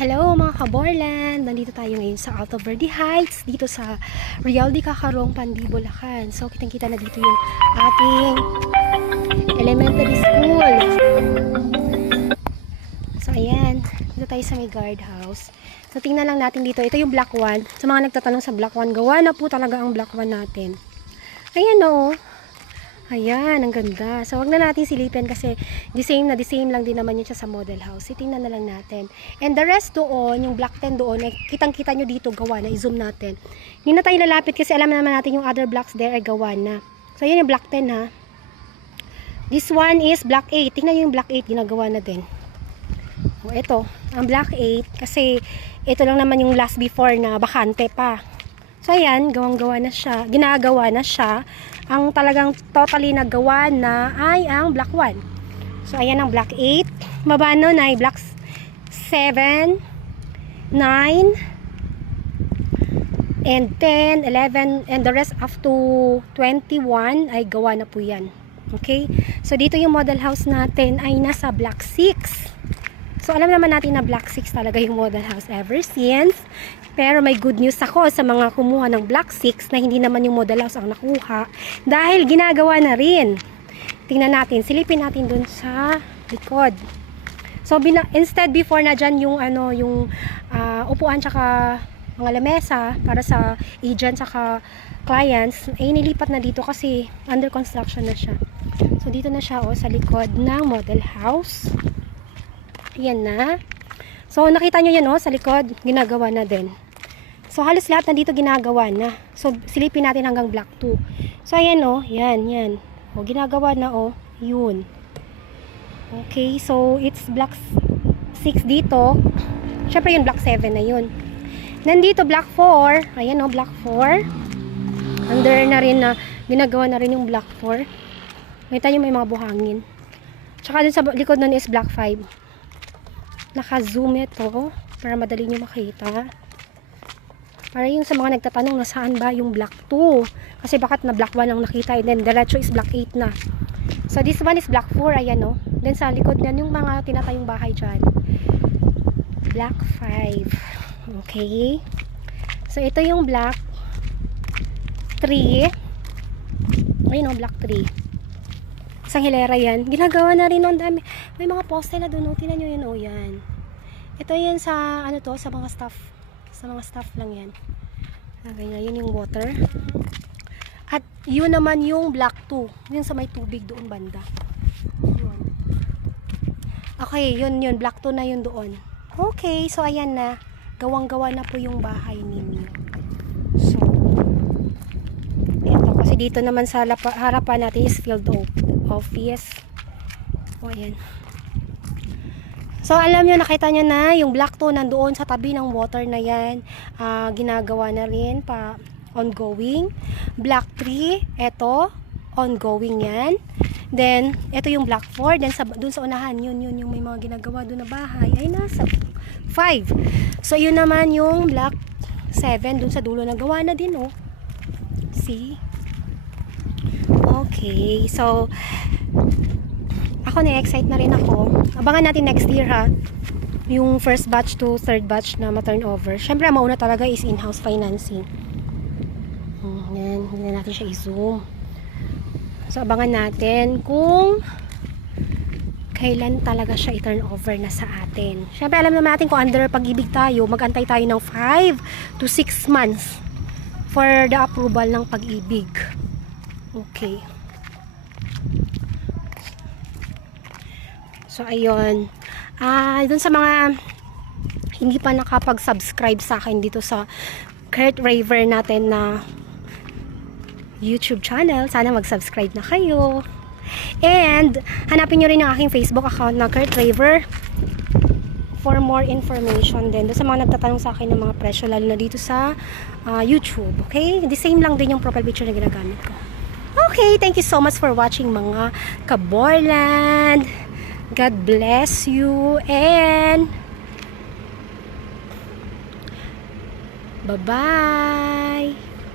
Hello mga kaborland! Nandito tayo ngayon sa Alto Verde Heights, dito sa Real de Cacaron, Pandi, Bulacan. So, kitang-kita na dito yung ating elementary school. So, ayan. Dito tayo sa may guardhouse. So, tingnan lang natin dito. Ito yung block 1. Sa mga nagtatanong sa block 1, gawa na po talaga ang block 1 natin. Ayan o. Ayan, ang ganda. So, wag na natin silipin kasi the same lang din naman yun siya sa model house. Tingnan na lang natin. And the rest doon, yung block 10 doon, ay kitang-kita nyo dito gawa na. I-zoom natin. Hindi na tayo lalapit kasi alam naman natin yung other blocks there ay gawa na. So, ayan yung block 10 ha. This one is block 8. Tingnan nyo yung block 8, ginagawa na din. O, ito. Ang block 8, kasi ito lang naman yung last before na bakante pa. So, ayan, gawang-gawa na siya. Ginagawa na siya. Ang talagang totally nagawa na ay ang block 1. So, ayan ang block 8. Baba nun ay blocks 7, 9, and 10, 11, and the rest up to 21 ay gawa na po yan. Okay? So, dito yung model house natin ay nasa block 6. So, alam naman natin na block 6 talaga yung model house ever since. Pero may good news ako sa mga kumuha ng block 6 na hindi naman yung model house ang nakuha. Dahil ginagawa na rin. Tingnan natin, silipin natin dun sa likod. So, instead before na dyan yung, upuan tsaka mga lamesa para sa agent tsaka clients, ay nilipat na dito kasi under construction na siya. So, dito na siya sa likod ng model house. Ayan na. So, nakita nyo yan sa likod, ginagawa na din. So, halos lahat na dito ginagawa na. So, silipin natin hanggang block 2. So, ayan yan. O, ginagawa na yun. Okay, so, it's block 6 dito. Syempre yung block 7 na yun. Nandito, block 4. Ayan block 4. Under na rin na, ginagawa na rin yung block 4. Makita nyo may mga buhangin. Tsaka dun sa likod nun is block 5. Naka-zoom ito para madali nyo makita. Para yung sa mga nagtatanong na saan ba yung block 2. Kasi bakit na block 1 ang nakita and then diretso is block 8 na. So this one is block 4. Ayan Then sa likod niyan yung mga tinatayong bahay dyan. Block 5. Okay. So ito yung block 3. Ayun block 3. Isang hilera yan. Ginagawa na rin dami. May mga poste na doon. Tingnan nyo yun yan. Ito yan sa sa mga staff. Sa mga staff lang yan. Ganyan, yun yung water. At yun naman yung block 2. Yun sa may tubig doon banda. Yun. Okay, yun. Block 2 na yun doon. Okay, so ayan na. Gawang-gawa na po yung bahay ninyo. So, ito. Kasi dito naman sa harapan natin is field office. O, ayan. So, alam nyo, nakita nyo na yung block 2 nandoon sa tabi ng water na yan. Ginagawa na rin ongoing. Block 3, eto, ongoing yan. Then, eto yung block 4. Then, dun sa unahan, yun yung may mga ginagawa dun na bahay ay nasa 5. So, yun naman yung block 7. Dun sa dulo nagawa na din, See? Okay, so ako na-excite na rin ako. Abangan natin next year yung first batch to third batch na ma-turnover. Syempre, mauna talaga is in-house financing. Yan, hindi na natin siya i-zoom. So, abangan natin kung kailan talaga siya i-turnover na sa atin. Syempre, alam naman natin kung under pag-ibig tayo, mag-antay tayo ng 5 to 6 months for the approval ng pag-ibig. Okay. So, ayun. Dun sa mga hindi pa nakapag-subscribe sa akin dito sa Kurt Raver natin na YouTube channel, sana mag-subscribe na kayo. And, hanapin nyo rin ang aking Facebook account na Kurt Raver for more information din. Doon sa mga nagtatanong sa akin ng mga presyo, lalo na dito sa YouTube. Okay? The same lang din yung profile picture na ginagamit ko. Okay, thank you so much for watching mga kaborland. God bless you and bye-bye.